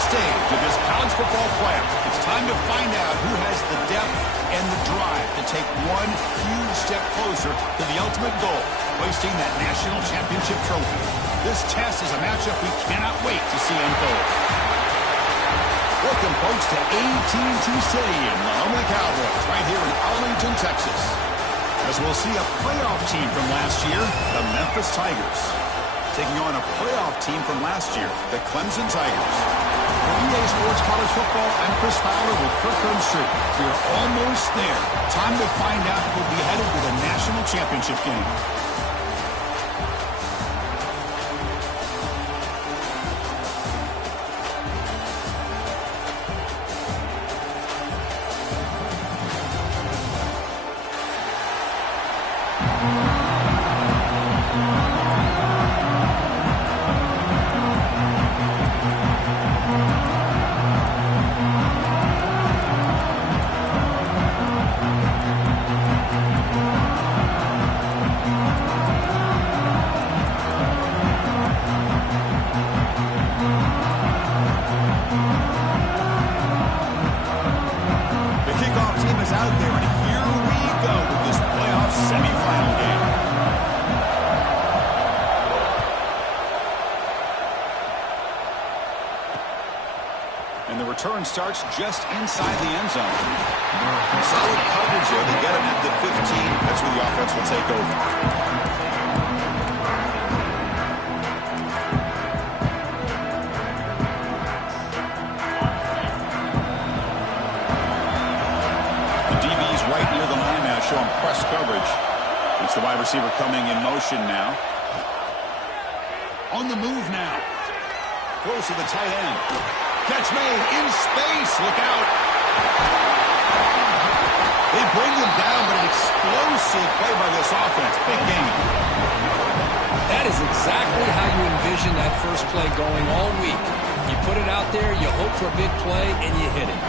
the stage of this college football playoff. It's time to find out who has the depth and the drive to take one huge step closer to the ultimate goal, hoisting that national championship trophy. This test is a matchup we cannot wait to see unfold. Welcome, folks, to AT&T Stadium, the home of the Cowboys, right here in Arlington, Texas. As we'll see a playoff team from last year, the Memphis Tigers, taking on a playoff team from last year, the Clemson Tigers. For EA Sports College Football, I'm Chris Fowler with Kirkland Street. We are almost there. Time to find out who will be headed to the national championship game. Starts just inside the end zone. Solid coverage here. They get him at the 15. That's where the offense will take over. The DB's right near the line now, showing press coverage. It's the wide receiver coming in motion now. On the move now. Close to the tight end. Catch made in space. Look out. They bring him down, but an explosive play by this offense. Big game. That is exactly how you envision that first play going all week. You put it out there, you hope for a big play, and you hit it.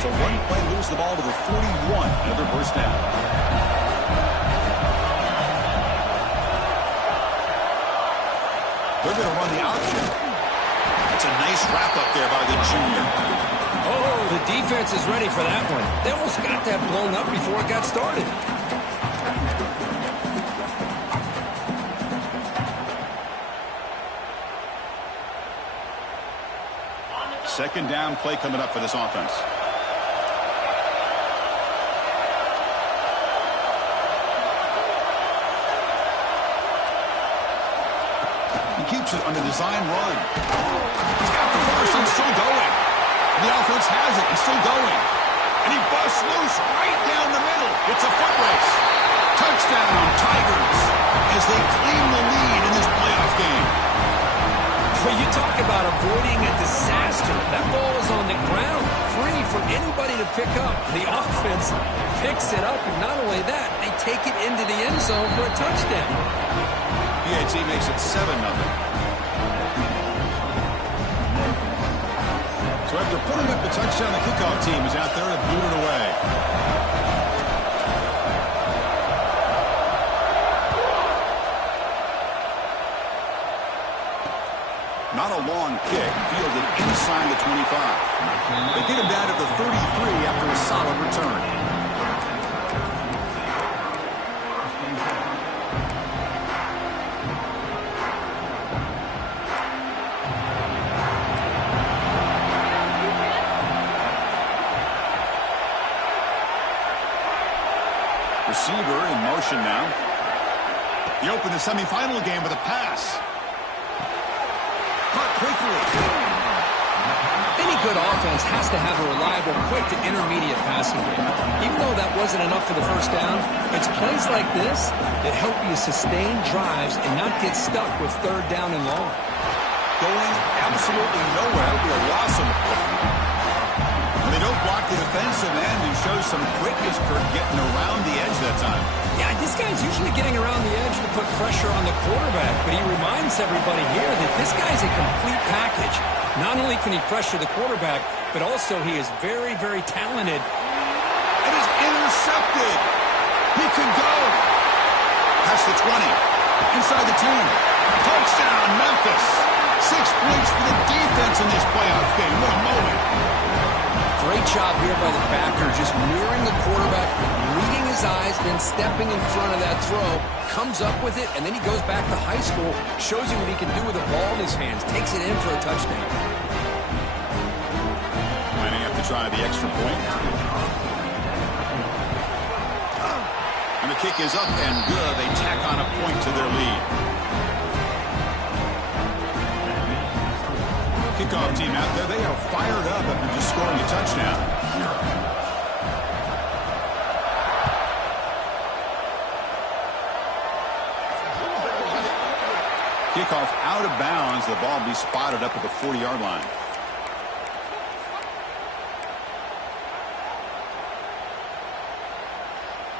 So one play, lose the ball to the 41. Another first down. They're going to run the option. It's a nice wrap-up there by the junior. Oh, the defense is ready for that one. They almost got that blown up before it got started. Second down play coming up for this offense. Keeps it on the design run. He's got the first and still going. The offense has it and still going. And he busts loose right down the middle. It's a foot race. Touchdown, Tigers, as they claim the lead in this playoff game. Well, you talk about avoiding a disaster. That ball is on the ground, free for anybody to pick up. The offense picks it up, and not only that, they take it into the end zone for a touchdown. PAT makes it 7-0. So after putting up the touchdown, the kickoff team is out there to boot it away. Not a long kick, fielded inside the 25. They get him down to the 33 after a solid return. Receiver in motion now. He opened the semifinal game with a pass. Caught quickly. Any good offense has to have a reliable, quick to intermediate passing game. Even though that wasn't enough for the first down, it's plays like this that help you sustain drives and not get stuck with third down and long. Going absolutely nowhere. It'll be a loss of They don't block the defensive end and show some quickness for getting around the edge that time. Yeah, this guy's usually getting around the edge to put pressure on the quarterback, but he reminds everybody here that this guy's a complete package. Not only can he pressure the quarterback, but also he is very, very talented. It is intercepted. He can go. Past the 20. Inside the 10. Touchdown, Memphis. 6 points for the defense in this playoff game. What a moment. Great job here by the backer, just mirroring the quarterback, reading his eyes, then stepping in front of that throw, comes up with it, and then he goes back to high school, shows you what he can do with a ball in his hands, takes it in for a touchdown. Might have to try the extra point. And the kick is up and good. They tack on a point to their lead. Kickoff team out there, they are fired up after just scoring a touchdown. Kickoff out of bounds. The ball will be spotted up at the 40-yard line.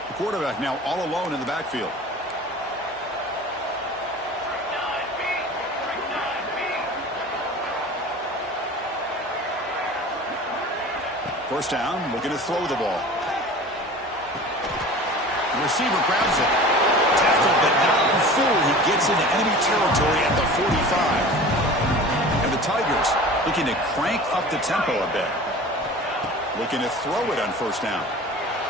The quarterback now all alone in the backfield. First down, looking to throw the ball. The receiver grabs it. Tackled, but not before he gets into enemy territory at the 45. And the Tigers looking to crank up the tempo a bit. Looking to throw it on first down.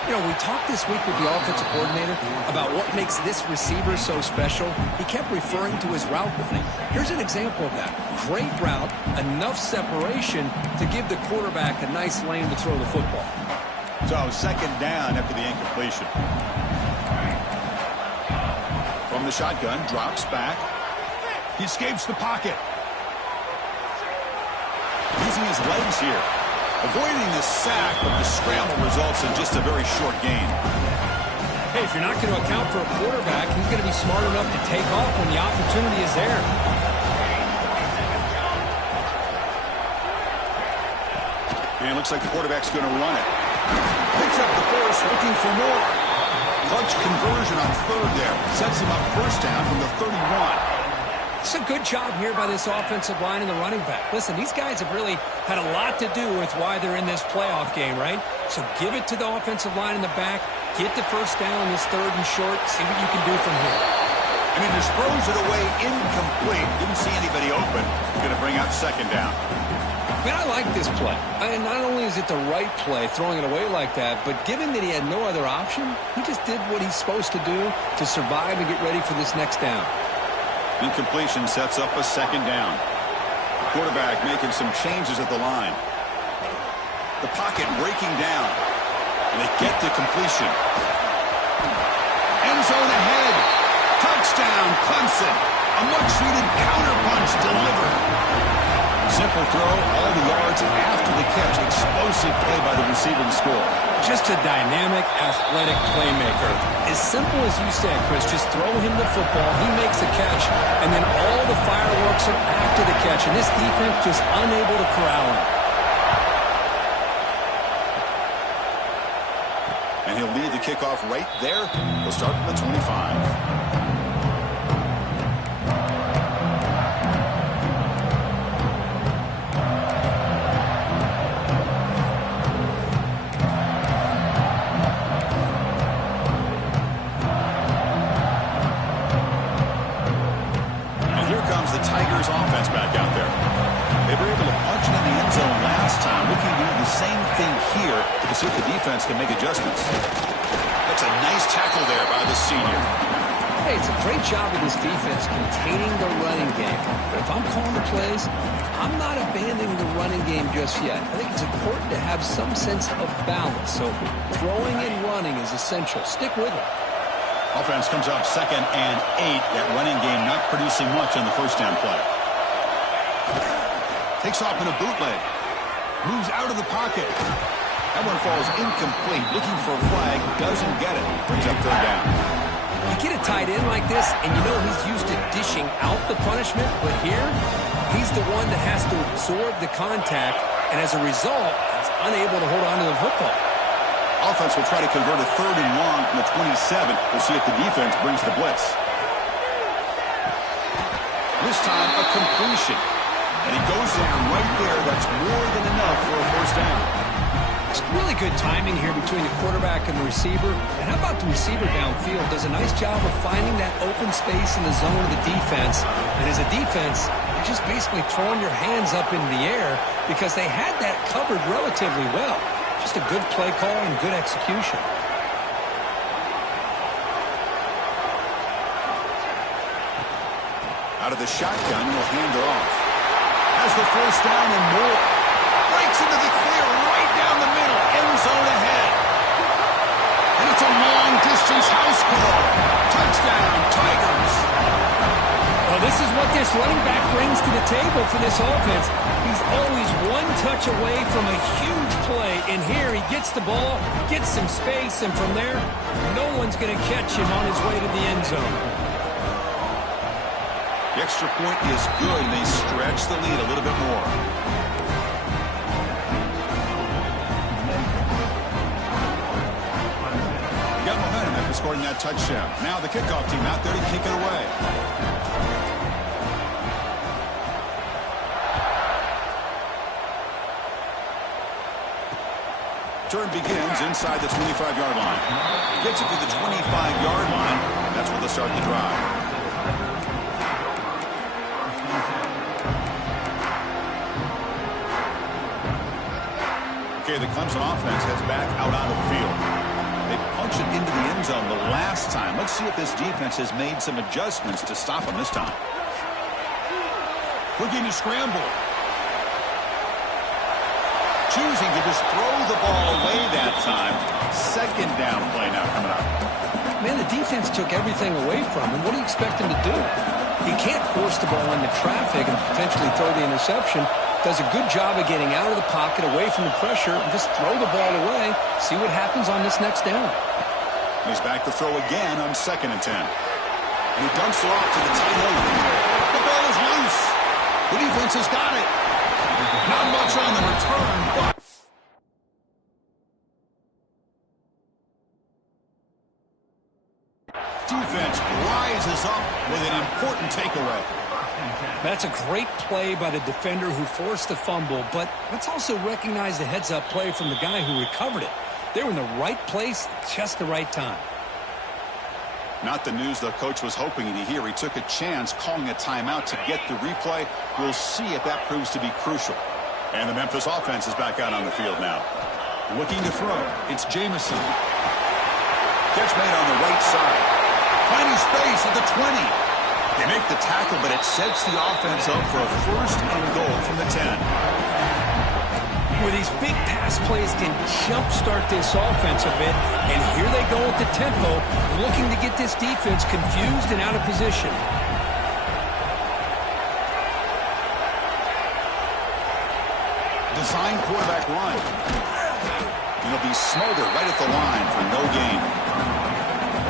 You know, we talked this week with the offensive coordinator about what makes this receiver so special. He kept referring to his route running. Here's an example of that. Great route, enough separation to give the quarterback a nice lane to throw the football. So second down after the incompletion. From the shotgun, drops back. He escapes the pocket. Using his legs here. Avoiding the sack, but the scramble results in just a very short gain. Hey, if you're not going to account for a quarterback, he's going to be smart enough to take off when the opportunity is there. And it looks like the quarterback's going to run it. Picks up the first, looking for more. Clutch conversion on third there. Sets him up first down from the 31. It's a good job here by this offensive line and the running back. Listen, these guys have really had a lot to do with why they're in this playoff game, right? So give it to the offensive line in the back. Get the first down on this third and short. See what you can do from here. And he just throws it away incomplete. Didn't see anybody open. Going to bring out second down. I mean, I like this play. And not only is it the right play, throwing it away like that, but given that he had no other option, he just did what he's supposed to do to survive and get ready for this next down. Incompletion sets up a second down. Quarterback making some changes at the line. The pocket breaking down. And they get to completion. End zone ahead. Touchdown, Clemson. A much-needed counterpunch delivered. Simple throw, all the yards after the catch. Explosive play by the receiving score. Just a dynamic, athletic playmaker. As simple as you said, Chris, just throw him the football, he makes a catch, and then all the fireworks are after the catch, and this defense just unable to corral him. And he'll lead the kickoff right there. He'll start from the 25. Offense back out there. They were able to punch it in the end zone last time. Looking to do the same thing here to see if the defense can make adjustments. That's a nice tackle there by the senior. Hey, it's a great job of this defense containing the running game. But if I'm calling the plays, I'm not abandoning the running game just yet. I think it's important to have some sense of balance. So throwing and running is essential. Stick with it. Offense comes up 2nd and 8. That running game not producing much on the first down play. Takes off in a bootleg. Moves out of the pocket. That one falls incomplete. Looking for a flag. Doesn't get it. Brings up third down. You get a tight end like this, and you know he's used to dishing out the punishment. But here, he's the one that has to absorb the contact. And as a result, he's unable to hold on to the football. Offense will try to convert a 3rd and long from the 27. We'll see if the defense brings the blitz. This time, a completion. And he goes down right there. That's more than enough for a first down. Just really good timing here between the quarterback and the receiver. And how about the receiver downfield? Does a nice job of finding that open space in the zone of the defense. And as a defense, you're just basically throwing your hands up into the air because they had that covered relatively well. Just a good play call and good execution. Out of the shotgun, he'll hand it off. Has the first down and more. Breaks into the clear right down the middle. End zone ahead. And it's a long-distance house call. Touchdown, Tigers. Well, this is what this running back brings to the table for this offense. He's always one touch away from a huge play. And here he gets the ball, gets some space, and from there, no one's going to catch him on his way to the end zone. The extra point is good, and they stretch the lead a little bit more. You got momentum after scoring that touchdown. Now the kickoff team out there to kick it away. Turn begins inside the 25-yard line. Gets it to the 25-yard line. That's where they'll start the drive. Okay, the Clemson offense heads back out onto the field. They punched it into the end zone the last time. Let's see if this defense has made some adjustments to stop them this time. Looking to scramble. Choosing to just throw the ball away that time. Second down play now coming up. Man, the defense took everything away from him. What do you expect him to do? He can't force the ball into traffic and potentially throw the interception. Does a good job of getting out of the pocket, away from the pressure, and just throw the ball away. See what happens on this next down. He's back to throw again on 2nd and 10. And he dumps it off to the tight end. The ball is loose. The defense has got it. Not much on the return, but defense rises up with an important takeaway. That's a great play by the defender who forced the fumble, but let's also recognize the heads-up play from the guy who recovered it. They were in the right place at just the right time. Not the news the coach was hoping to hear. He took a chance calling a timeout to get the replay. We'll see if that proves to be crucial. And the Memphis offense is back out on the field now. Looking to throw. It's Jamison. Catch made on the right side. Finding space at the 20. They make the tackle, but it sets the offense up for a 1st and goal from the 10. Where these big pass plays can jumpstart this offense a bit, and here they go with the tempo, looking to get this defense confused and out of position. Design quarterback run. He'll be smothered right at the line for no gain.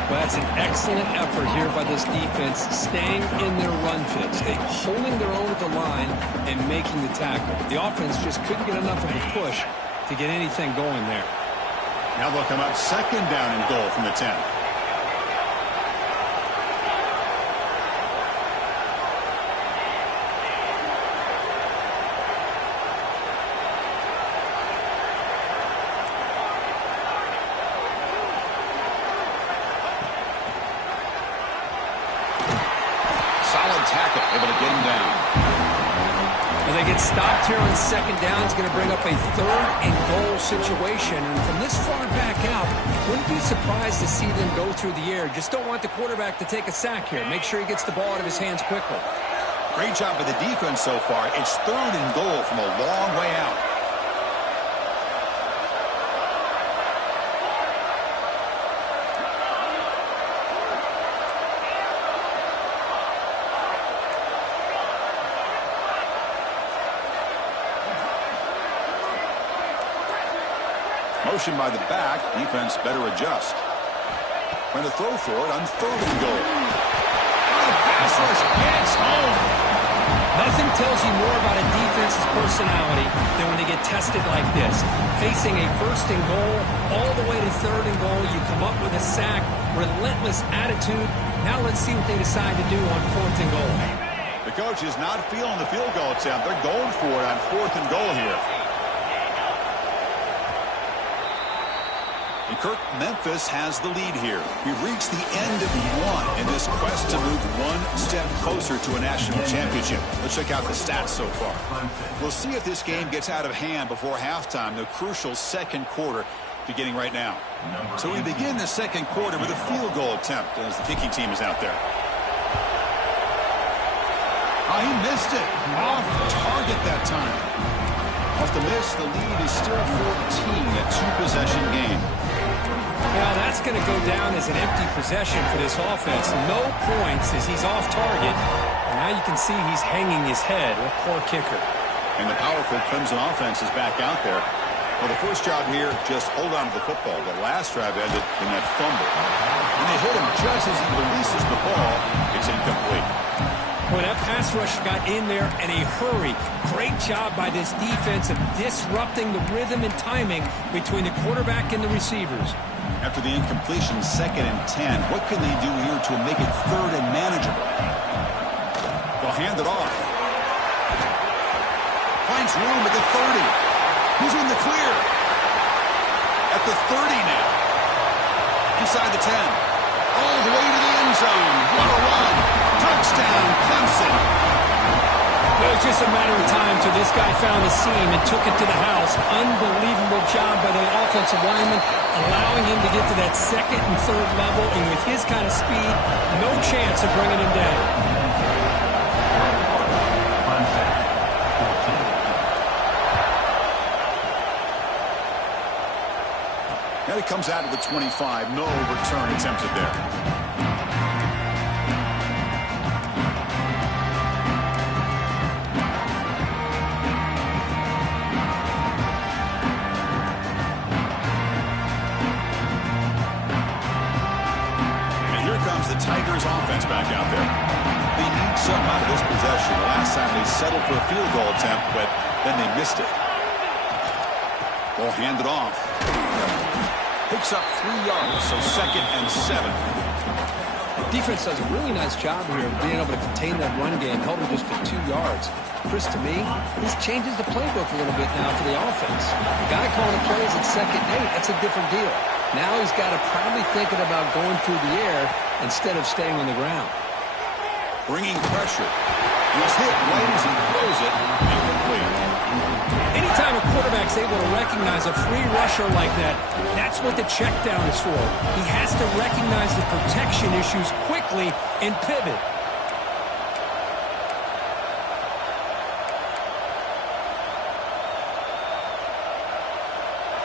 Well, that's an excellent effort here by this defense, staying in their run fits. They holding their own at the line and making the tackle. The offense just couldn't get enough of a push to get anything going there. Now they'll come up 2nd down and goal from the 10. Tackle, able to get him down. Well, they get stopped here on 2nd down. It's going to bring up a 3rd and goal situation. And from this far back out, wouldn't be surprised to see them go through the air. Just don't want the quarterback to take a sack here. Make sure he gets the ball out of his hands quickly. Great job by the defense so far. It's 3rd and goal from a long way out. Motion by the back. Defense better adjust. Trying to throw for it on 3rd and goal. Oh, the pass rush gets home. Nothing tells you more about a defense's personality than when they get tested like this. Facing a 1st and goal, all the way to 3rd and goal, you come up with a sack, relentless attitude. Now let's see what they decide to do on 4th and goal. The coach is not feeling the field goal attempt. They're going for it on 4th and goal here. And Kirk, Memphis has the lead here. We've reached the end of one in this quest to move one step closer to a national championship. Let's check out the stats so far. We'll see if this game gets out of hand before halftime, the crucial second quarter beginning right now. So we begin the second quarter with a field goal attempt as the kicking team is out there. Oh, he missed it. Off target that time. Off the miss, the lead is still 14, a two-possession game. Well, that's going to go down as an empty possession for this offense. No points as he's off target. And now you can see he's hanging his head. A poor kicker. And the powerful Clemson offense is back out there. Well, the first job here, just hold on to the football. The last drive ended in that fumble. And they hit him just as he releases the ball. It's incomplete. Boy, that pass rush got in there in a hurry. Great job by this defense of disrupting the rhythm and timing between the quarterback and the receivers. After the incompletion, 2nd and 10. What can they do here to make it 3rd and manageable? They'll hand it off. Finds room at the 30. He's in the clear. At the 30 now. Inside the 10. All the way to the end zone. What a run. Touchdown, Clemson. It was just a matter of time till this guy found the seam and took it to the house. Unbelievable job by the offensive lineman, allowing him to get to that 2nd and 3rd level, and with his kind of speed, no chance of bringing him down. Now he comes out of the 25. No return attempted there. The Tigers offense back out there. They need something out of this possession. The last time they settled for a field goal attempt, but then they missed it. Ball handed off. Picks up 3 yards, so 2nd and 7. Defense does a really nice job here of being able to contain that run game, held it just to 2 yards. Chris, to me, this changes the playbook a little bit now for the offense. The guy calling the plays at 2nd and 8, that's a different deal. Now he's got to probably thinking about going through the air instead of staying on the ground. Bringing pressure. He's hit right as he throws it. Incomplete. Anytime a quarterback's able to recognize a free rusher like that, that's what the check down is for. He has to recognize the protection issues quickly and pivot.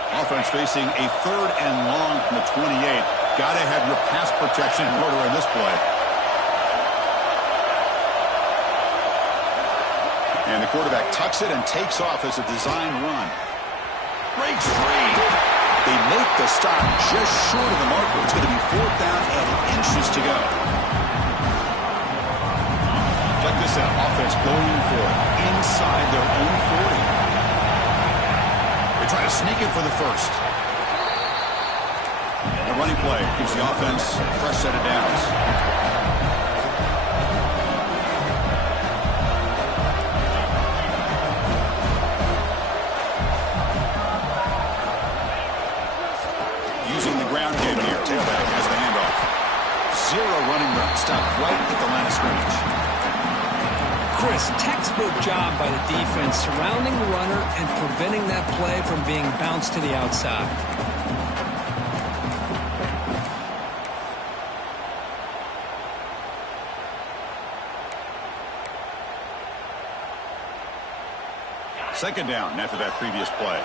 Offense facing a 3rd and long from the 28. Got to have your pass protection in order in this play. And the quarterback tucks it and takes off as a design run. Breaks free. They make the stop just short of the marker. It's going to be 4th down and inches to go. Check this out. Offense going for it inside their own 40. Try to sneak in for the first. The running play gives the offense a fresh set of downs. Using the ground game here. Tailback has the handoff. 0 running room. Stopped right at the line of scrimmage. Chris, textbook job by the defense surrounding the runner and preventing that play from being bounced to the outside. Second down after that previous play.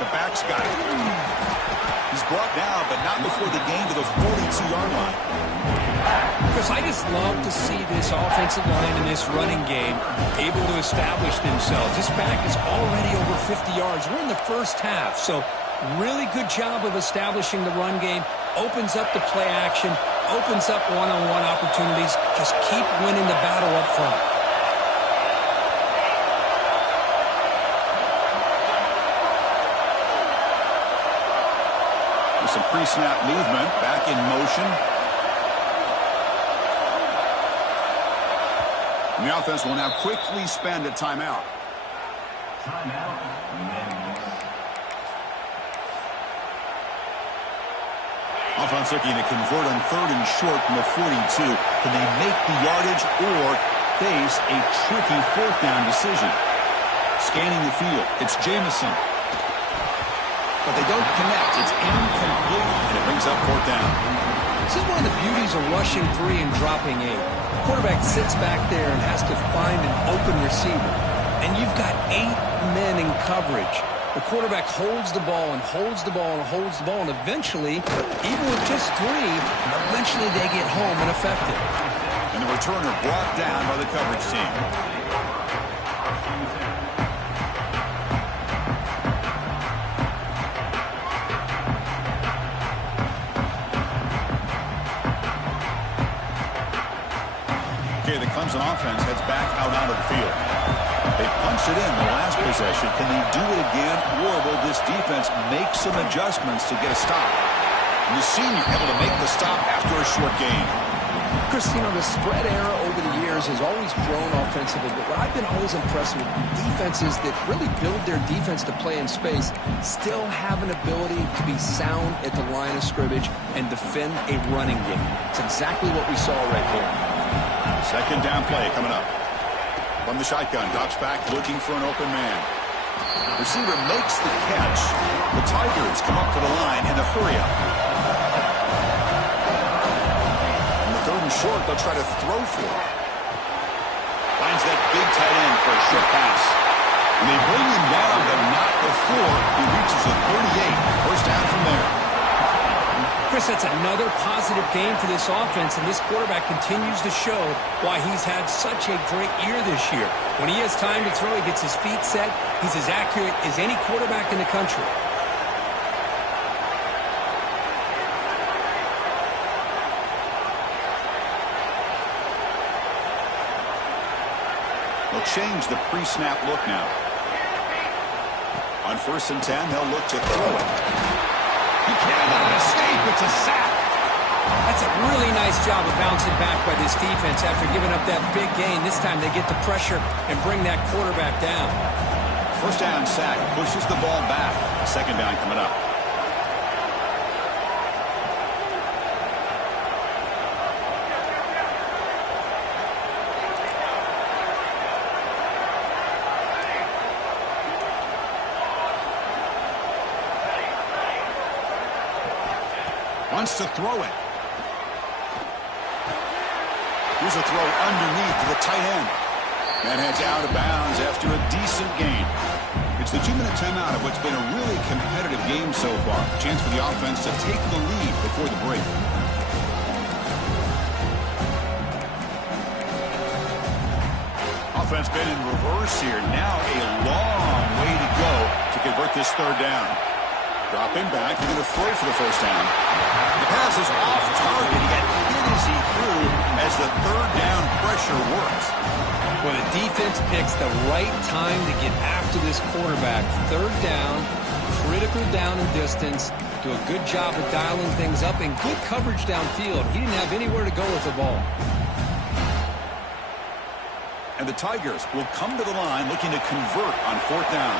The back's got it. He's brought down, but not before the gain to the 42-yard line. Chris, I just love to see this offensive line and this running game able to establish themselves. This back is already over 50 yards. We're in the first half, so really good job of establishing the run game. Opens up the play action, opens up one-on-one opportunities. Just keep winning the battle up front. Some pre-snap movement, back in motion. And the offense will now quickly spend a timeout. Timeout, Memphis. Offense looking to convert on 3rd and short from the 42. Can they make the yardage or face a tricky 4th down decision? Scanning the field, it's Jamison. But they don't connect. It's incomplete, and it brings up 4th down. This is one of the beauties of rushing 3 and dropping 8. The quarterback sits back there and has to find an open receiver. And you've got 8 men in coverage. The quarterback holds the ball and holds the ball and holds the ball, and eventually, even with just 3, eventually they get home and effective. And the returner brought down by the coverage team. Okay, the Clemson offense heads back out onto the field. They punched it in the last possession. Can they do it again, or will this defense make some adjustments to get a stop? And the senior able to make the stop after a short gain. Chris, the spread era over the years has always grown offensively, but what I've been always impressed with, defenses that really build their defense to play in space still have an ability to be sound at the line of scrimmage and defend a running game. It's exactly what we saw right here. 2nd down play coming up. From the shotgun, drops back looking for an open man. Receiver makes the catch. The Tigers come up to the line in the hurry-up. On the 3rd and short, they'll try to throw for it. Finds that big tight end for a short pass. And they bring him down, but not before he reaches the 38. 1st down from there. Chris, that's another positive game for this offense, and this quarterback continues to show why he's had such a great year this year. When he has time to throw, he gets his feet set. He's as accurate as any quarterback in the country. They'll change the pre-snap look now. On 1st and 10, they'll look to throw it. He cannot escape. It's a sack. That's a really nice job of bouncing back by this defense after giving up that big gain. This time they get the pressure and bring that quarterback down. 1st down sack. Pushes the ball back. 2nd down coming up. Wants to throw it. Here's a throw underneath to the tight end. That heads out of bounds after a decent gain. It's the 2-minute timeout of what's been a really competitive game so far. Chance for the offense to take the lead before the break. Offense been in reverse here. Now a long way to go to convert this 3rd down. Dropping back, they're going to throw for the 1st down. The pass is off target. He got hit as he threw as the 3rd down pressure works. Well, the defense picks the right time to get after this quarterback. 3rd down, critical down and distance. Do a good job of dialing things up and good coverage downfield. He didn't have anywhere to go with the ball. And the Tigers will come to the line looking to convert on 4th down.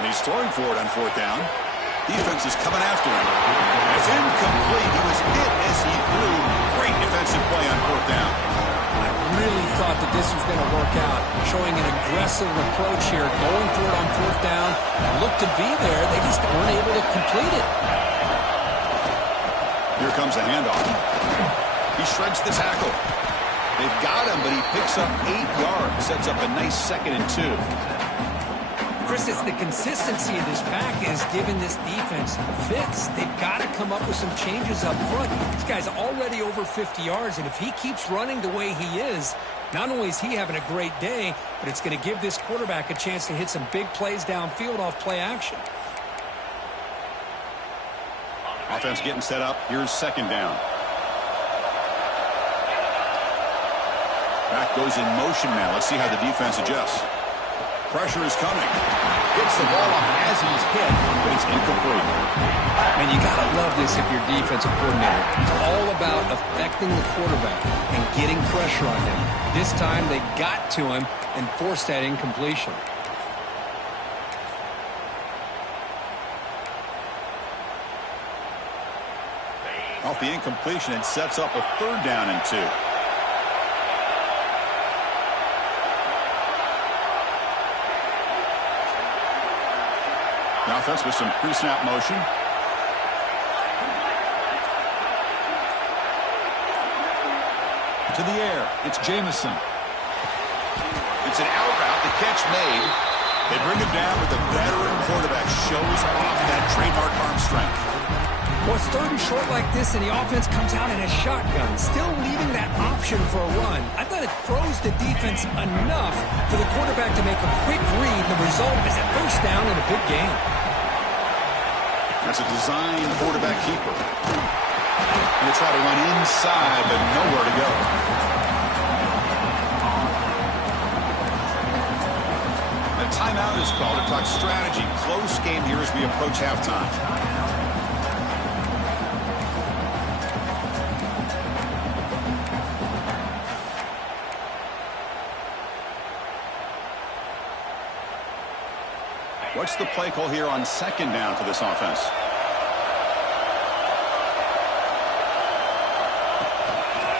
And he's throwing for it on 4th down. Defense is coming after him. It's incomplete. He was hit as he threw. Great defensive play on 4th down. I really thought that this was going to work out. Showing an aggressive approach here. Going for it on 4th down. Looked to be there. They just weren't able to complete it. Here comes the handoff. He shreds the tackle. They've got him, but he picks up 8 yards. Sets up a nice 2nd and 2. Chris, it's the consistency of this pack is giving this defense fits. They've got to come up with some changes up front. This guy's already over 50 yards, and if he keeps running the way he is, not only is he having a great day, but it's going to give this quarterback a chance to hit some big plays downfield off play action. Offense getting set up. Here's 2nd down. Back goes in motion now. Let's see how the defense adjusts. Pressure is coming. Gets the ball up as he's hit, but it's incomplete. And you got to love this if you're defensive coordinator. It's all about affecting the quarterback and getting pressure on him. This time they got to him and forced that incompletion. Off the incompletion, it sets up a 3rd down and 2. The offense with some pre-snap motion. To the air, it's Jamison. It's an out route, the catch made. They bring him down, but the veteran quarterback shows off that trademark arm strength. Well, it's 3rd and short like this, and the offense comes out in a shotgun, still leaving that option for a run. I thought it throws the defense enough for the quarterback to make a quick read. The result is a 1st down in a big game. That's a design quarterback keeper. Going to try to run inside, but nowhere to go. A timeout is called to talk strategy. Close game here as we approach halftime. What's the play call here on 2nd down for this offense?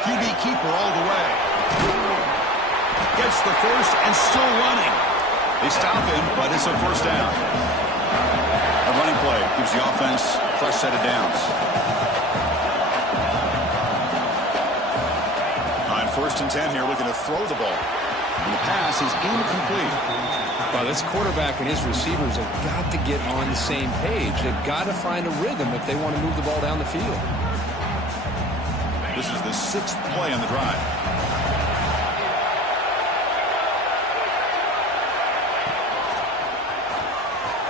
QB keeper all the way. Gets the first and still running. They stop him, but it's a 1st down. A running play gives the offense a fresh set of downs. On 1st and 10 here, looking to throw the ball. And the pass is incomplete. Well, this quarterback and his receivers have got to get on the same page. They've got to find a rhythm if they want to move the ball down the field. This is the 6th play on the drive.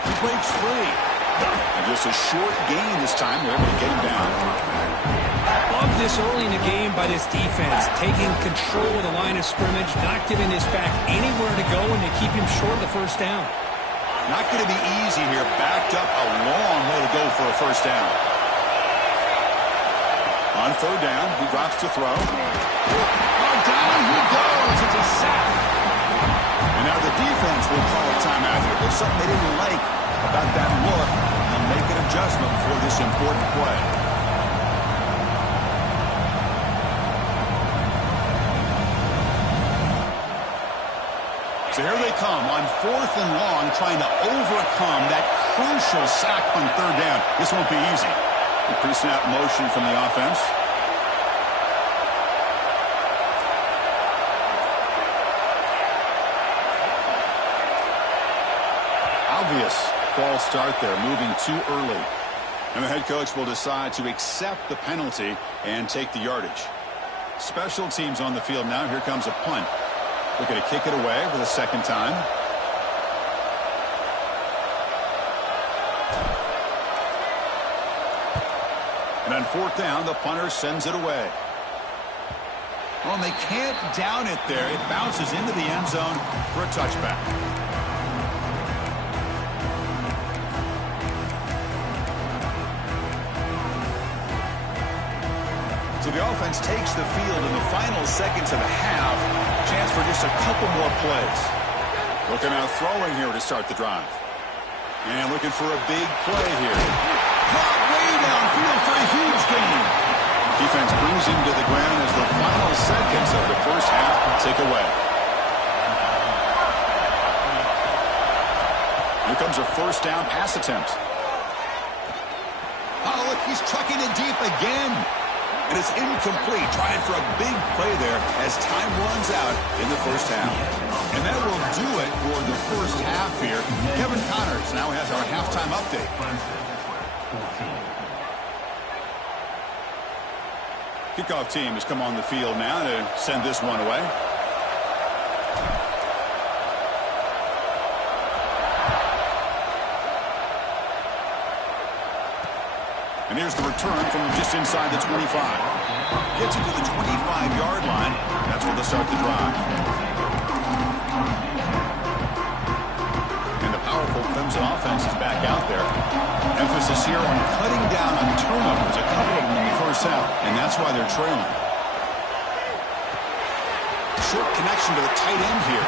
He breaks free. And just a short gain this time. They're able to get him down. Love this early in the game by this defense, taking control of the line of scrimmage, not giving this back anywhere to go, and they keep him short of the 1st down. Not going to be easy here. Backed up a long way to go for a 1st down. On 3rd down, he drops to throw. Oh, down he goes. It's a sack. And now the defense will call a timeout here. There's something they didn't like about that look. They'll make an adjustment for this important play. So here they come on 4th and long, trying to overcome that crucial sack on 3rd down. This won't be easy. The pre-snap motion from the offense. Obvious false start there, moving too early. And the head coach will decide to accept the penalty and take the yardage. Special teams on the field now. Here comes a punt. Looking to kick it away for the 2nd time. And on 4th down, the punter sends it away. Well, and they can't down it there. It bounces into the end zone for a touchback. So the offense takes the field in the final seconds of the half. Chance for just a couple more plays. Looking out throwing here to start the drive. And looking for a big play here. Caught way downfield for a huge gain. Defense brings him to the ground as the final seconds of the 1st half tick away. Here comes a 1st down pass attempt. Oh, look, he's trucking it deep again. And it's incomplete, trying for a big play there as time runs out in the 1st half. And that will do it for the 1st half here. Kevin Connors now has our halftime update. Kickoff team has come on the field now to send this one away. And here's the return from just inside the 25. Gets it to the 25-yard line. That's where they'll start the drive. And a powerful back out there. Emphasis here on cutting down on turnovers, a couple of them in the first half, and that's why they're trailing. Short connection to the tight end here.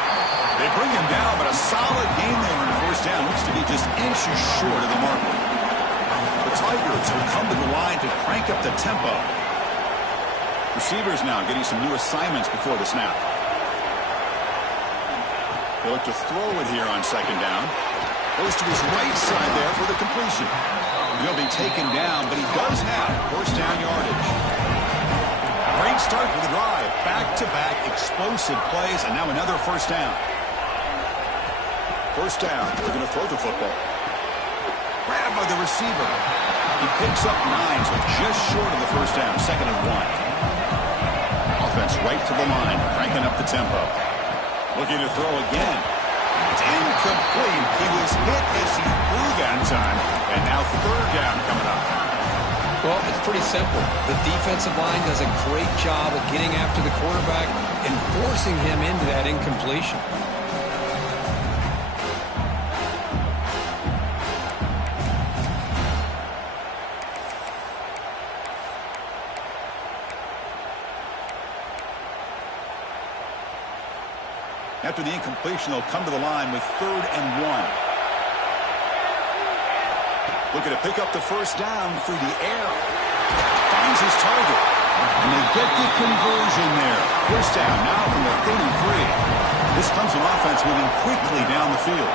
They bring him down, but a solid game there on first down. Looks to be just inches short of the marker. The Tigers will come to the line to crank up the tempo. Receivers now getting some new assignments before the snap. They look to throw it here on second down. Goes to his right side there for the completion. He'll be taken down, but he does have first down yardage. Great start for the drive. Back-to-back explosive plays, and now another first down. First down. They're going to throw the football. Grabbed by the receiver. He picks up 9, so just short of the first down. 2nd and 1. Offense right to the line, cranking up the tempo. Looking to throw again. It's incomplete. He was hit as he threw that time. And now 3rd down coming up. Well, it's pretty simple. The defensive line does a great job of getting after the quarterback and forcing him into that incompletion. After the incompletion, they'll come to the line with 3rd and 1. Looking to pick up the first down through the air. Finds his target. And they get the conversion there. First down now from the 33. This comes from offense moving quickly down the field.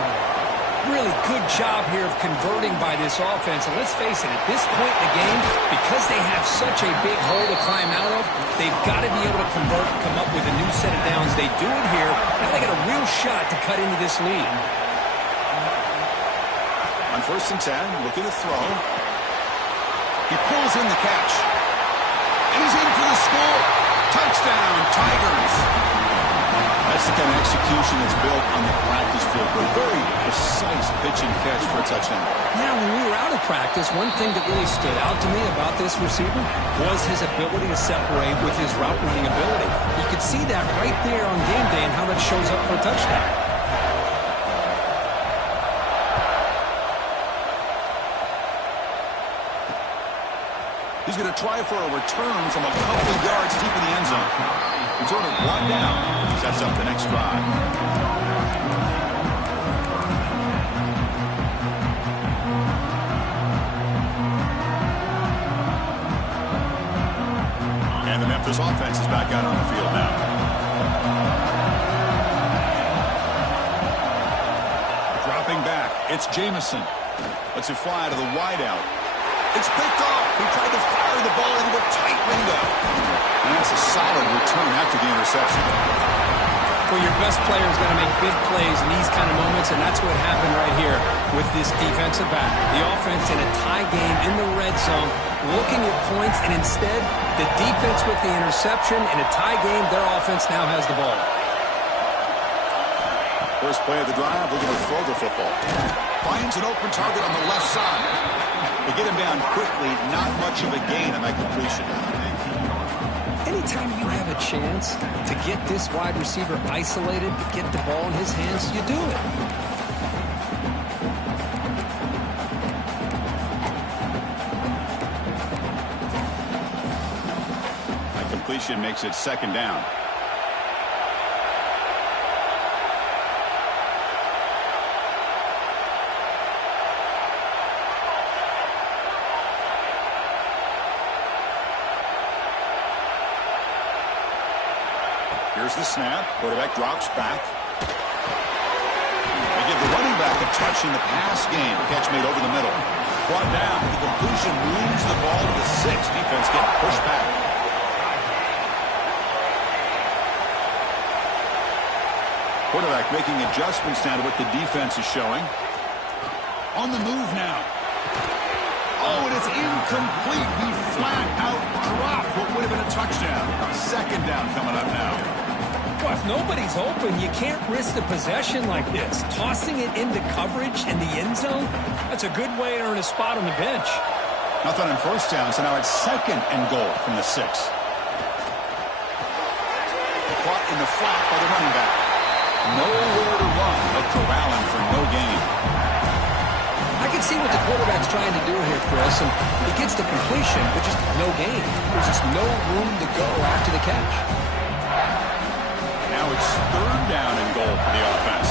Really good job here of converting by this offense. And let's face it, at this point in the game, because they have such a big hole to climb out of, they've got to be able to convert and come up with a new set of downs. They do it here. Now they got a real shot to cut into this lead. On 1st and 10, looking to throw. He pulls in the catch. And he's in for the score. Touchdown, Tigers. That's the kind of execution that's built on the practice field. A very precise pitch and catch for a touchdown. Now, when we were out of practice, one thing that really stood out to me about this receiver was his ability to separate with his route running ability. You could see that right there on game day and how that shows up for a touchdown. He's going to try for a return from a couple of yards deep in the end zone. Return of 1 down. Sets up the next drive. And the Memphis offense is back out on the field now. Dropping back. It's Jamison. Lets it fly to the wideout. It's picked off. He tried to fire the ball into a tight window. And that's a solid return after the interception. Well, your best player is going to make big plays in these kind of moments, and that's what happened right here with this defensive back. The offense in a tie game in the red zone, looking at points, and instead, the defense with the interception. In a tie game, their offense now has the ball. First play of the drive, looking to throw the football. Finds an open target on the left side. They get him down quickly, not much of a gain on that completion. Anytime you have a chance to get this wide receiver isolated, to get the ball in his hands, you do it. That completion makes it 2nd down. Here's the snap. Quarterback drops back. They give the running back a touch in the pass game. Catch made over the middle. Brought down. The completion moves the ball to the 6. Defense getting pushed back. Quarterback making adjustments now to what the defense is showing. On the move now. Oh, and it's incomplete. He flat out dropped what would have been a touchdown. 2nd down coming up now. Well, if nobody's open, you can't risk the possession like this. Tossing it into coverage in the end zone, that's a good way to earn a spot on the bench. Nothing on 1st down, so now it's 2nd and goal from the 6. Caught in the flat by the running back. Nowhere to run, but corralling for no gain. I can see what the quarterback's trying to do here, Chris, and he gets the completion, but just no gain. There's just no room to go after the catch. Now it's 3rd down and goal for the offense.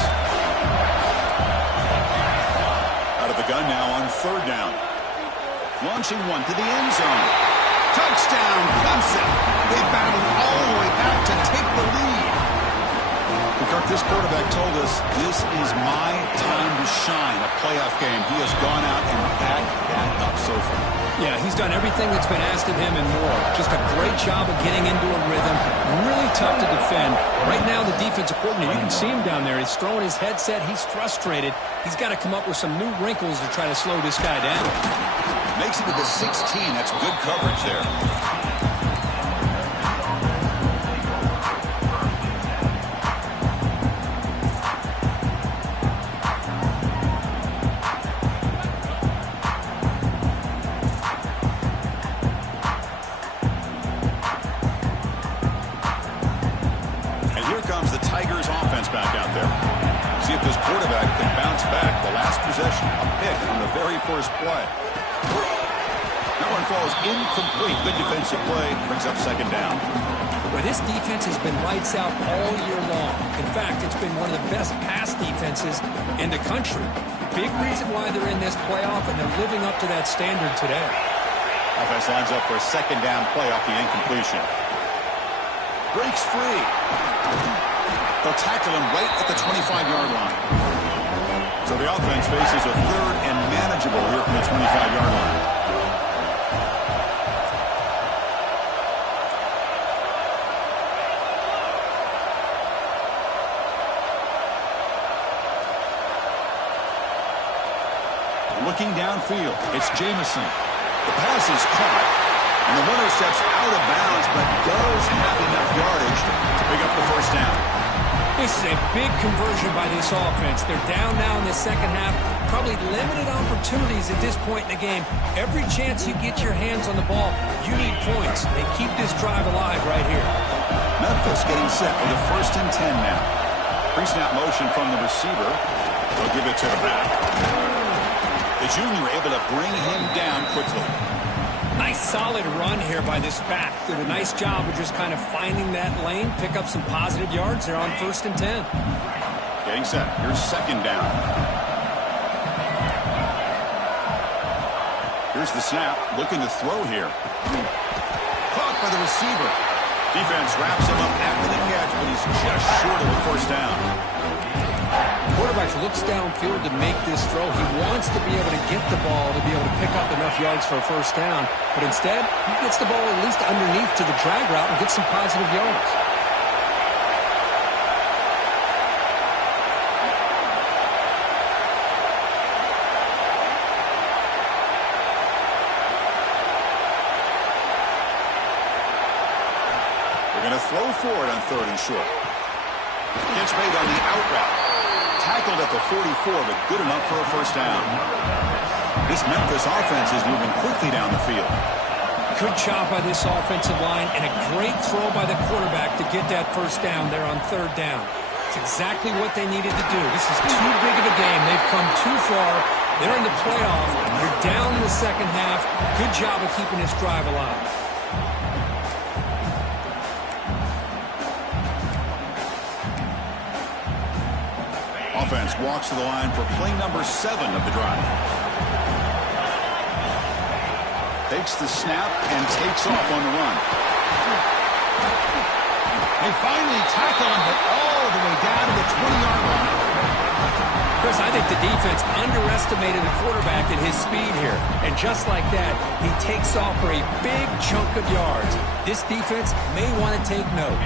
Out of the gun now on 3rd down. Launching one to the end zone. Touchdown, Clemson. They battled all the way back to take the lead. Kirk, this quarterback told us this is my time to shine, a playoff game. He has gone out and backed that up so far. Yeah, he's done everything that's been asked of him and more. Just a great job of getting into a rhythm. Really tough to defend. Right now, the defensive coordinator, you can see him down there. He's throwing his headset. He's frustrated. He's got to come up with some new wrinkles to try to slow this guy down. Makes it to the 16. That's good coverage there. First play. That one falls incomplete. Good defensive play. Brings up 2nd down. Well, this defense has been lights out all year long. In fact, it's been one of the best pass defenses in the country. Big reason why they're in this playoff, and they're living up to that standard today. Offense lines up for a 2nd down play off the incompletion. Breaks free. They'll tackle him right at the 25-yard line. So the offense faces a 3rd and manageable here from the 25-yard line. Looking downfield, it's Jamison. The pass is caught, and the runner steps out of bounds, but does have enough yardage to pick up the 1st down. This is a big conversion by this offense. They're down now in the 2nd half. Probably limited opportunities at this point in the game. Every chance you get your hands on the ball, you need points. They keep this drive alive right here. Memphis getting set with a 1st and 10 now. Pre-snap motion from the receiver. They'll give it to the back. The junior able to bring him down quickly. Nice solid run here by this back. Did a nice job of just kind of finding that lane, pick up some positive yards. They're on 1st and 10. Getting set. Here's 2nd down. Here's the snap. Looking to throw here. Caught by the receiver. Defense wraps him up after the catch, but he's just short of the 1st down. Quarterback looks downfield to make this throw. He wants to be able to get the ball to be able to pick up enough yards for a 1st down. But instead, he gets the ball at least underneath to the drag route and gets some positive yards. They're going to throw forward on 3rd and short. Catch made on the out route. Tackled at the 44, but good enough for a 1st down. This Memphis offense is moving quickly down the field. Good job by this offensive line, and a great throw by the quarterback to get that 1st down there on 3rd down. It's exactly what they needed to do. This is too big of a game. They've come too far. They're in the playoff. They're down in the 2nd half. Good job of keeping this drive alive. Offense walks to the line for play number 7 of the drive. Takes the snap and takes off on the run. They finally tackle him, but all the way down to the 20-yard line. Chris, I think the defense underestimated the quarterback at his speed here. And just like that, he takes off for a big chunk of yards. This defense may want to take note.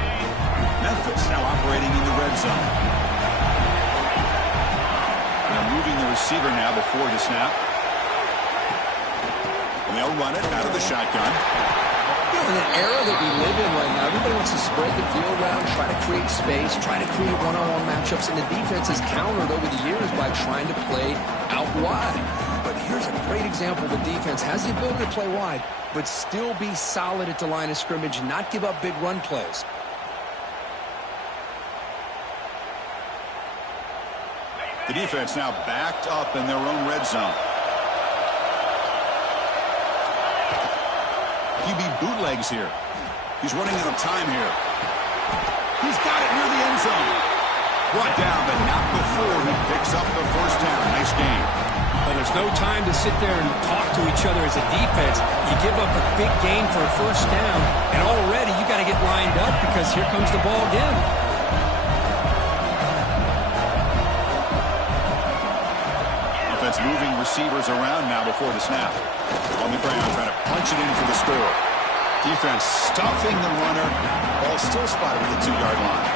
Memphis now operating in the red zone. Moving the receiver now before the snap. And they'll run it out of the shotgun. In an era that we live in right now, everybody wants to spread the field around, try to create space, try to create one-on-one matchups, and the defense has countered over the years by trying to play out wide. But here's a great example. The defense has the ability to play wide, but still be solid at the line of scrimmage and not give up big run plays. The defense now backed up in their own red zone. QB bootlegs here. He's running out of time here. He's got it near the end zone. Brought down, but not before he picks up the first down. Nice game. Well, there's no time to sit there and talk to each other as a defense. You give up a big gain for a first down, and already you got to get lined up because here comes the ball again. Offense moving receivers around now before the snap. On the ground, trying to punch it in for the score. Defense stuffing the runner. Ball still spotted at the 2-yard line.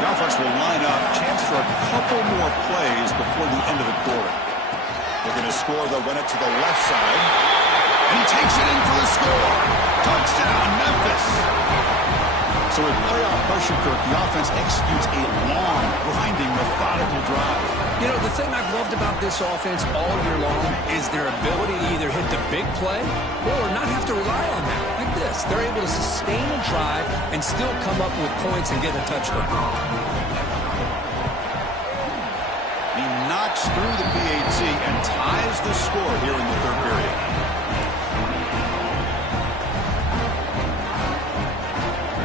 The offense will line up. Chance for a couple more plays before the end of the quarter. They're going to score. They'll run it to the left side. And he takes it in for the score. Touchdown, Memphis. So with playoff pressure, Kirk, the offense executes a long, grinding, methodical drive. You know, the thing I've loved about this offense all year long is their ability to either hit the big play or not have to rely on that. Like this, they're able to sustain a drive and still come up with points and get a touchdown. He knocks through the PAT and ties the score here in the third period.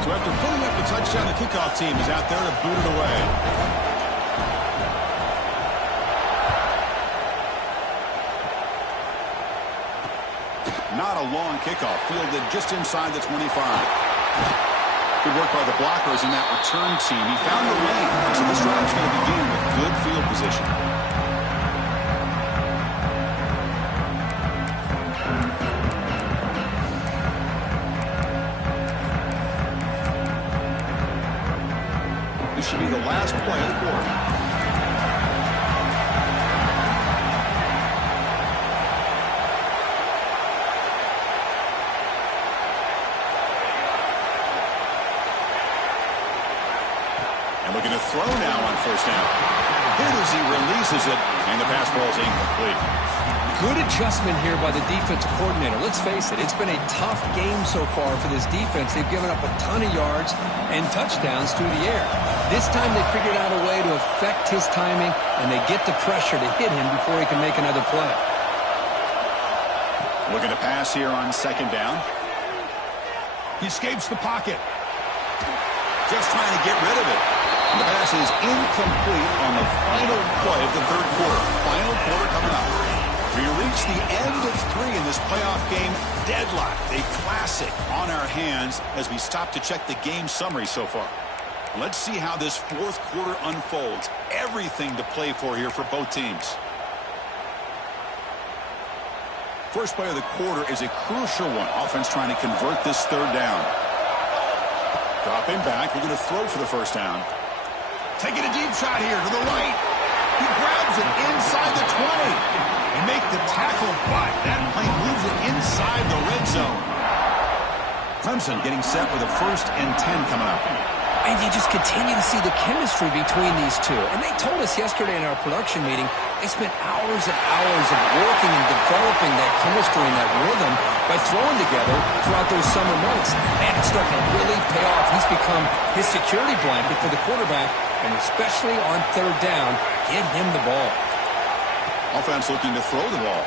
So after putting up the touchdown, the kickoff team is out there to boot it away. Not a long kickoff, fielded just inside the 25. Good work by the blockers in that return team. He found the lane, so this drive's going to begin with good field position. This should be the last play of the quarter. Looking to throw now on first down. Here as he releases it, and the pass ball is incomplete. Good adjustment here by the defensive coordinator. Let's face it, it's been a tough game so far for this defense. They've given up a ton of yards and touchdowns through the air. This time they figured out a way to affect his timing, and they get the pressure to hit him before he can make another play. Looking to pass here on second down. He escapes the pocket. Just trying to get rid of it. And the pass is incomplete on the final play of the third quarter. Final quarter coming up. We reach the end of 3 in this playoff game. Deadlocked, a classic on our hands as we stop to check the game summary so far. Let's see how this fourth quarter unfolds. Everything to play for here for both teams. First play of the quarter is a crucial one. Offense trying to convert this third down. Dropping back, we're going to throw for the first down. Taking a deep shot here to the right. He grabs it inside the 20. And make the tackle, but that plane moves it inside the red zone. Clemson getting set with a 1st and 10 coming up. And you just continue to see the chemistry between these two. And they told us yesterday in our production meeting, they spent hours and hours of working and developing that chemistry and that rhythm by throwing together throughout those summer months. Man, it's starting to really pay off. He's become his security blanket for the quarterback, and especially on third down, get him the ball. Offense looking to throw the ball.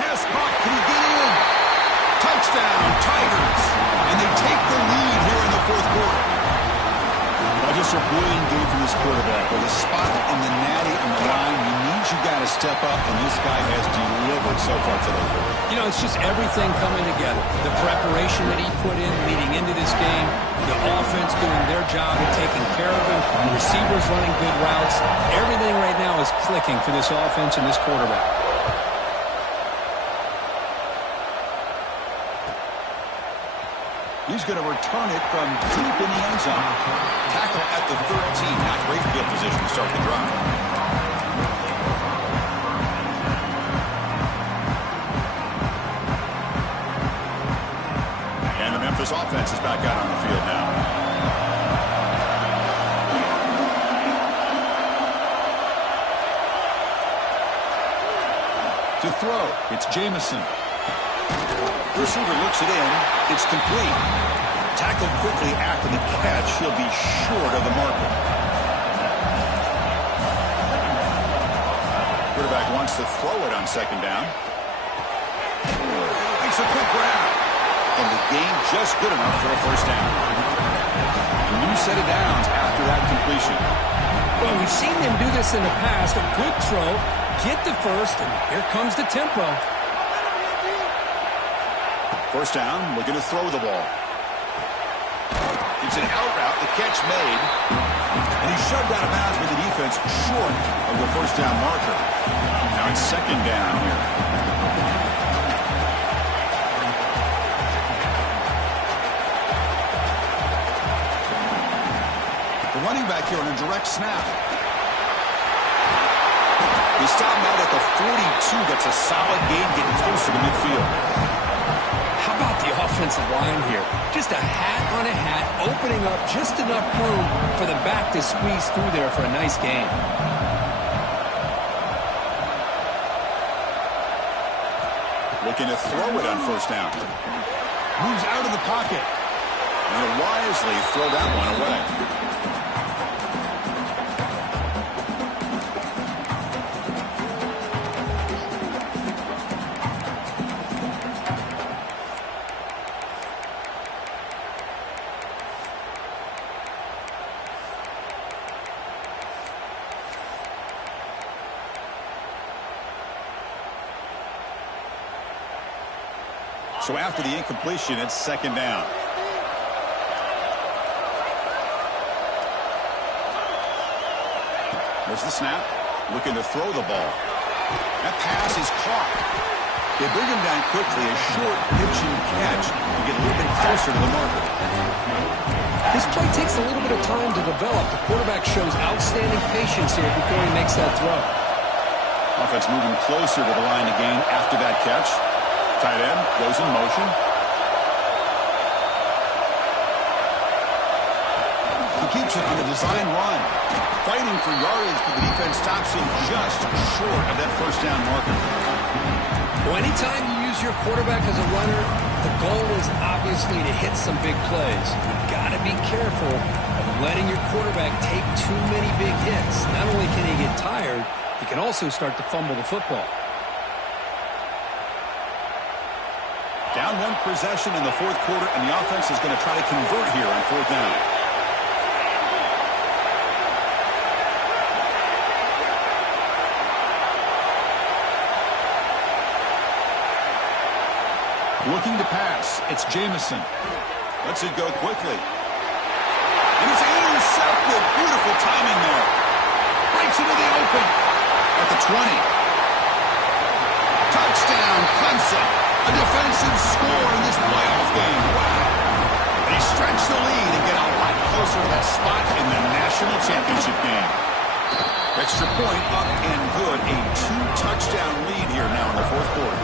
Pass caught. Can he get in? Touchdown, Tigers. And they take the lead here in the fourth quarter. Just a brilliant game from this quarterback. With a spot in the natty on the line, he needs you got to step up, and this guy has delivered so far today. You know, it's just everything coming together. The preparation that he put in leading into this game, the offense doing their job and taking care of him, the receivers running good routes. Everything right now is clicking for this offense and this quarterback. He's going to return it from deep in the end zone. Tackle at the 13. Not great field position to start the drive. And the Memphis offense is back out on the field now. To throw, it's Jamison. Receiver looks it in. It's complete. Tackled quickly after the catch. He'll be short of the marker. Quarterback wants to throw it on second down. It's a quick grab. And the gain just good enough for a first down. A new set of downs after that completion. Well, we've seen them do this in the past. A good throw, get the first, and here comes the tempo. First down, looking to throw the ball. It's an out route, the catch made. And he's shoved out of bounds with the defense short of the first down marker. Now it's second down here. The running back here on a direct snap. He's stopped out at the 42. That's a solid gain getting closer to midfield. How about the offensive line here? Just a hat on a hat, opening up just enough room for the back to squeeze through there for a nice gain. Looking to throw it on first down. Moves out of the pocket. And he'll wisely throw that one away. So after the incompletion, it's second down. There's the snap. Looking to throw the ball. That pass is caught. They bring him down quickly. A short pitch and catch to get a little bit closer to the marker. This play takes a little bit of time to develop. The quarterback shows outstanding patience here before he makes that throw. Offense moving closer to the line to gain after that catch. Tight end goes in motion. He keeps it on the design run. Fighting for yardage, but the defense stops him just short of that first down marker. Well, anytime you use your quarterback as a runner, the goal is obviously to hit some big plays. You've got to be careful of letting your quarterback take too many big hits. Not only can he get tired, he can also start to fumble the football. Down one possession in the fourth quarter, and the offense is going to try to convert here on fourth down. Looking to pass. It's Jamison. Lets it go quickly. And it's intercepted. Beautiful timing there. Breaks into the open at the 20. Touchdown, Clemson. A defensive score in this playoff game. Wow. They stretch the lead and get a lot closer to that spot in the national championship game. Extra point up and good. A two-touchdown lead here now in the fourth quarter.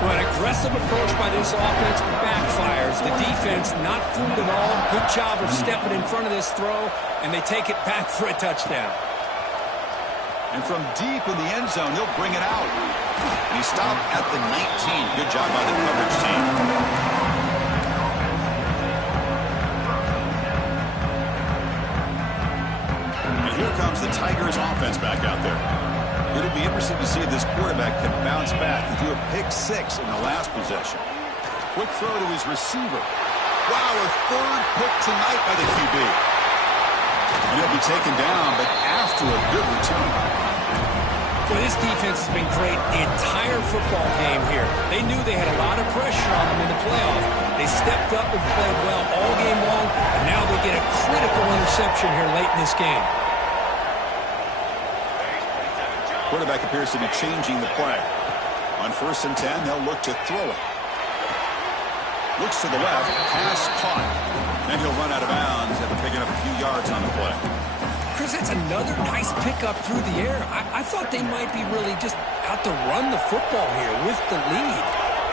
Well, an aggressive approach by this offense backfires. The defense not fooled at all. Good job of stepping in front of this throw, and they take it back for a touchdown. And from deep in the end zone, they'll bring it out. And he stopped at the 19. Good job by the coverage team. And here comes the Tigers offense back out there. It'll be interesting to see if this quarterback can bounce back and do a pick-6 in the last possession. Quick throw to his receiver. Wow, a third pick tonight by the QB. And he'll be taken down, but after a good return. Well, this defense has been great the entire football game here. They knew they had a lot of pressure on them in the playoff. They stepped up and played well all game long, and now they get a critical interception here late in this game. Quarterback appears to be changing the play. On 1st and 10, they'll look to throw it. Looks to the left, pass caught. Then he'll run out of bounds after picking up a few yards on the play. Chris, that's another nice pickup through the air. I thought they might be really just out to run the football here with the lead.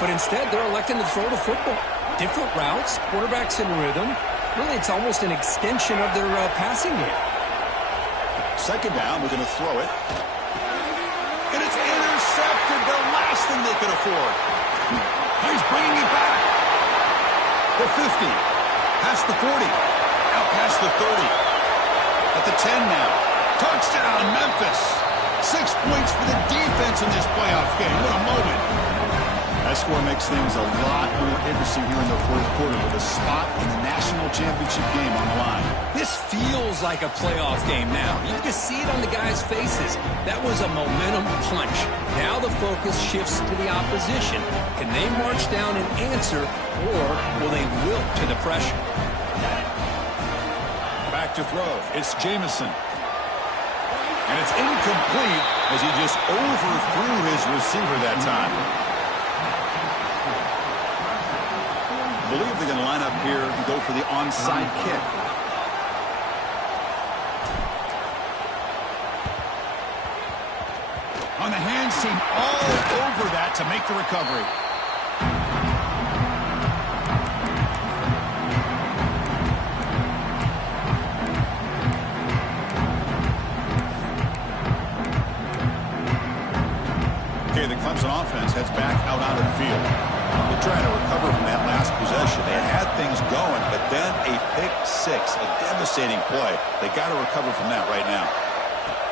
But instead, they're electing to throw the football. Different routes, quarterbacks in rhythm. Really, it's almost an extension of their passing game. Second down, we're going to throw it. And it's intercepted, the last thing they could afford. He's bringing it back. The 50, past the 40, out past the 30. At the 10 now. Touchdown, Memphis. 6 points for the defense in this playoff game. What a moment. That score makes things a lot more interesting here in the fourth quarter with a spot in the national championship game on the line. This feels like a playoff game now. You can see it on the guys' faces. That was a momentum punch. Now the focus shifts to the opposition. Can they march down and answer, or will they wilt to the pressure? Back to throw. It's Jamison. And it's incomplete as he just overthrew his receiver that time. I believe they're going to line up here and go for the onside kick. On the hands team all over that to make the recovery. Okay, the Clemson offense heads back out onto the field. They're trying to recover from that last possession. They had things going, but then a pick six, a devastating play. They got to recover from that right now.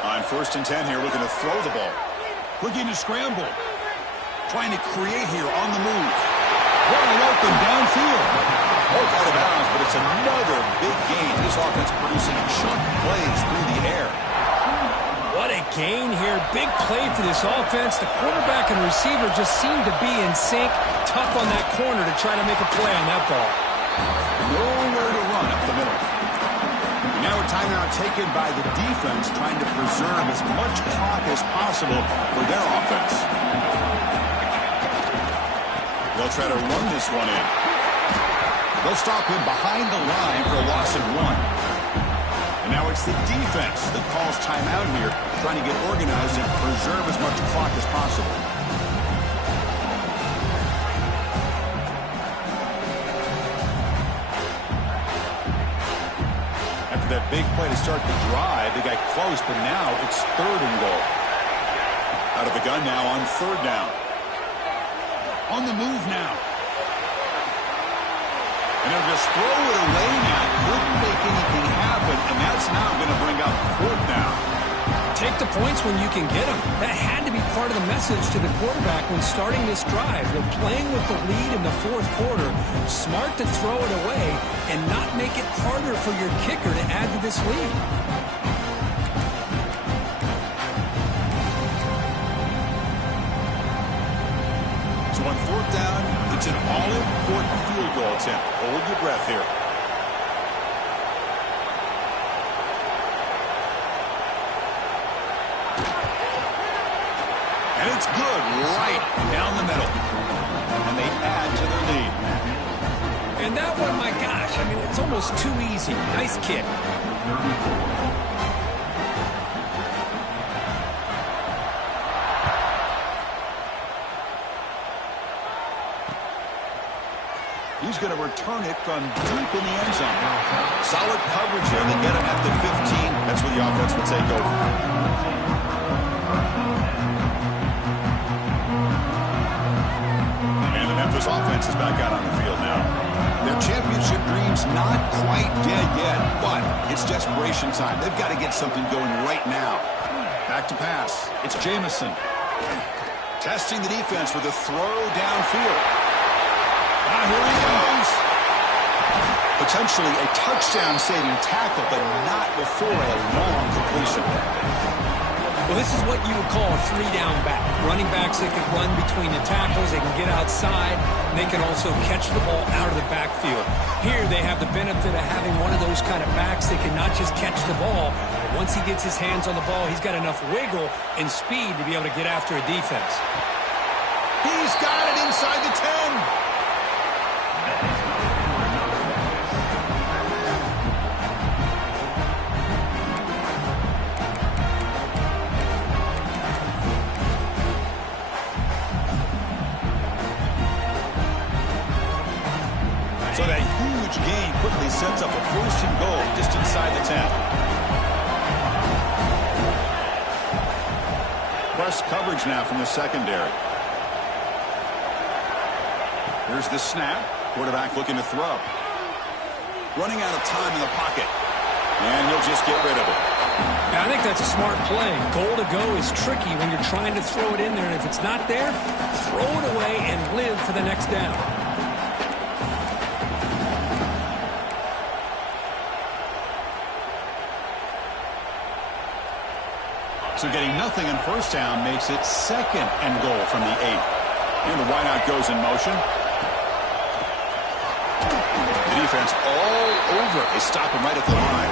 On 1st and 10 here, looking to throw the ball. Looking to scramble. Trying to create here on the move. Wide open downfield. Out of bounds, but it's another big gain. This offense producing chunk plays through the air. What a gain here. Big play for this offense. The quarterback and receiver just seem to be in sync. Tough on that corner to try to make a play on that ball. Nowhere to run up the middle. Now a timeout taken by the defense, trying to preserve as much clock as possible for their offense. They'll try to run this one in. They'll stop him behind the line for a loss of 1. And now it's the defense that calls timeout here, trying to get organized and preserve as much clock as possible. After that big play to start the drive, they got close, but now it's 3rd and goal. Out of the gun now on 3rd down. On the move now. And they'll just throw it away now. Couldn't make anything happen, and that's now going to bring up 4th down. Take the points when you can get them. That had to be part of the message to the quarterback when starting this drive. They're playing with the lead in the 4th quarter. Smart to throw it away and not make it harder for your kicker to add to this lead. So on 4th down, it's an all-important field goal attempt. Hold your breath here. And it's good right down the middle. And they add to their lead. And that one, my gosh, I mean, it's almost too easy. Nice kick. He's going to return it from deep in the end zone. Solid coverage here. They get him at the 15. That's where the offense will take over. And the Memphis offense is back out on the field now. Their championship dream's not quite dead yet, but it's desperation time. They've got to get something going right now. Back to pass. It's Jamison. Testing the defense with a throw downfield. Here he goes. Potentially a touchdown-saving tackle, but not before a long completion. Well, this is what you would call a 3-down back. Running backs that can run between the tackles, they can get outside, and they can also catch the ball out of the backfield. Here they have the benefit of having one of those kind of backs that can not just catch the ball, but once he gets his hands on the ball, he's got enough wiggle and speed to be able to get after a defense. He's got it inside the 10. So that huge gain quickly sets up a 1st and goal just inside the 10. Press coverage now from the secondary. Here's the snap. Quarterback looking to throw. Running out of time in the pocket. And he'll just get rid of it. I think that's a smart play. Goal to go is tricky when you're trying to throw it in there, and if it's not there, throw it away and live for the next down. So getting nothing in first down makes it 2nd and goal from the 8. And the wideout goes in motion. The defense all over. They stop him right at the line.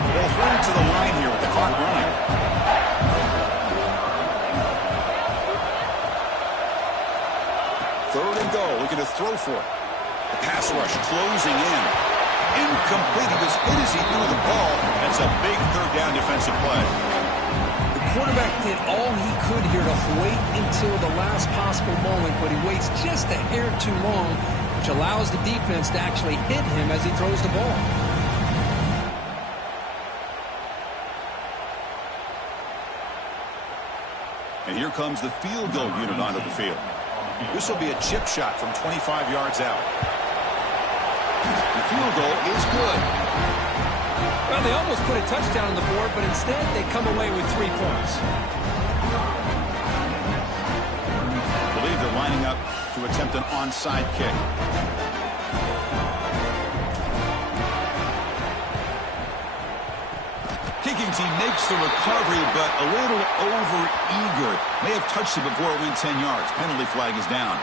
They'll hold it to the line here with the clock running. Third and goal, looking to throw for it. The pass rush closing in. Incomplete. He was hit as he threw the ball. That's a big third down defensive play. The quarterback did all he could here to wait until the last possible moment, but he waits just a hair too long, which allows the defense to actually hit him as he throws the ball. And here comes the field goal unit onto the field. This will be a chip shot from 25 yards out. The field goal is good. Well, they almost put a touchdown on the board, but instead they come away with 3 points. I believe they're lining up to attempt an onside kick. Kicking team makes the recovery, but a little over-eager. May have touched it before it went 10 yards. Penalty flag is down.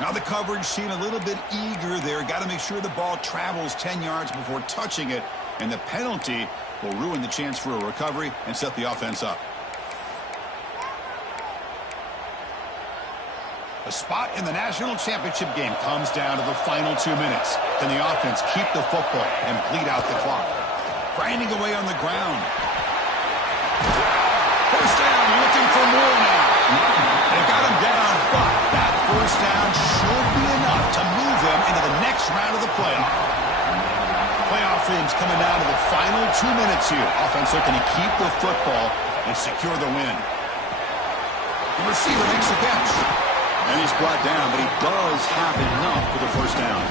Now the coverage team a little bit eager there. Got to make sure the ball travels 10 yards before touching it. And the penalty will ruin the chance for a recovery and set the offense up. A spot in the national championship game comes down to the final 2 minutes. Can the offense keep the football and bleed out the clock? Grinding away on the ground. First down, looking for more now. They got him down, but that first down should be enough to move them into the next round of the playoff. Playoff themes coming down to the final 2 minutes here. Offense looking to keep the football and secure the win. The receiver makes the catch. And he's brought down, but he does have enough for the first down.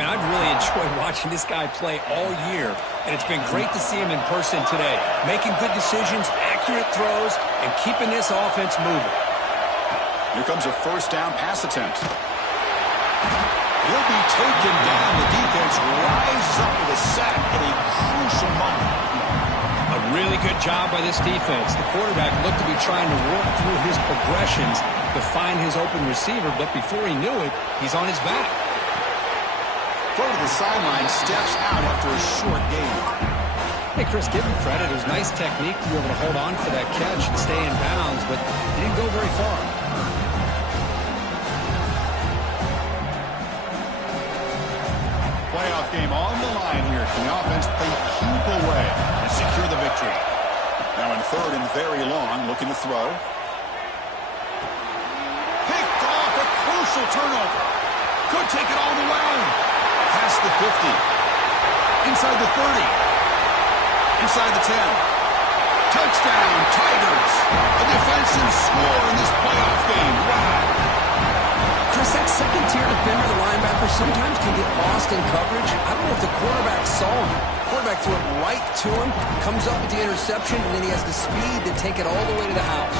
Man, I've really enjoyed watching this guy play all year, and it's been great to see him in person today. Making good decisions, accurate throws, and keeping this offense moving. Here comes a first down pass attempt. He'll be taken down. The defense rises up with a sack at a crucial moment. A really good job by this defense. The quarterback looked to be trying to work through his progressions to find his open receiver, but before he knew it, he's on his back. Throw to the sideline, steps out after a short gain. Hey, Chris, give him credit. It was nice technique to be able to hold on for that catch and stay in bounds, but he didn't go very far. Playoff game on the line here. Can the offense keep away and secure the victory? Now in third and very long, looking to throw. Picked off, a crucial turnover. Could take it all the way. Past the 50. Inside the 30. Inside the 10. Touchdown, Tigers. A defensive score in this playoff game. Wow. Chris, that second-tier defender, the linebacker, sometimes can get lost in coverage. I don't know if the quarterback saw him. The quarterback threw it right to him, comes up with the interception, and then he has the speed to take it all the way to the house.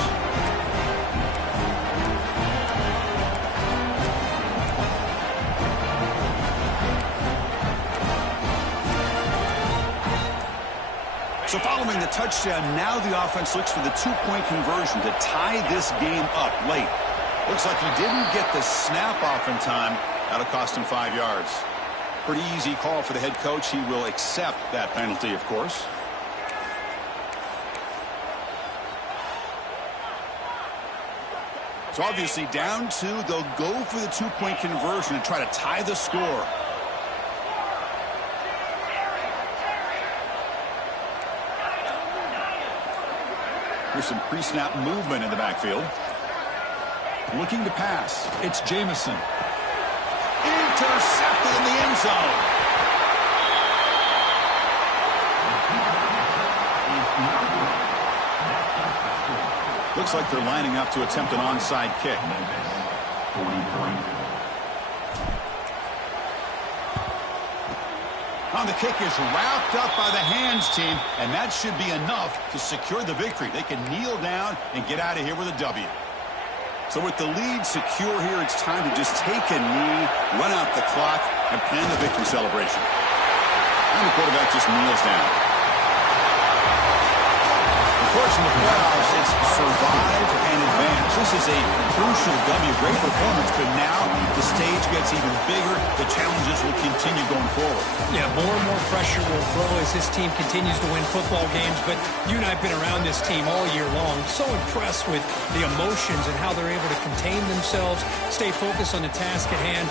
So following the touchdown, now the offense looks for the two-point conversion to tie this game up late. Looks like he didn't get the snap off in time. That'll cost him 5 yards. Pretty easy call for the head coach. He will accept that penalty, of course. So obviously down 2, they'll go for the two-point conversion and try to tie the score. Here's some pre-snap movement in the backfield. Looking to pass. It's Jamison. Intercepted in the end zone. Looks like they're lining up to attempt an onside kick. The kick is wrapped up by the hands team, and that should be enough to secure the victory. They can kneel down and get out of here with a W. So with the lead secure here, it's time to just take a knee, run out the clock, and plan the victory celebration. And the quarterback just kneels down. Of course, in the playoffs, it's survive and advance. This is a crucial W. Great performance, but now the stage gets even bigger. The challenges will continue going forward. Yeah, more and more pressure will grow as this team continues to win football games. But you and I have been around this team all year long. So impressed with the emotions and how they're able to contain themselves, stay focused on the task at hand.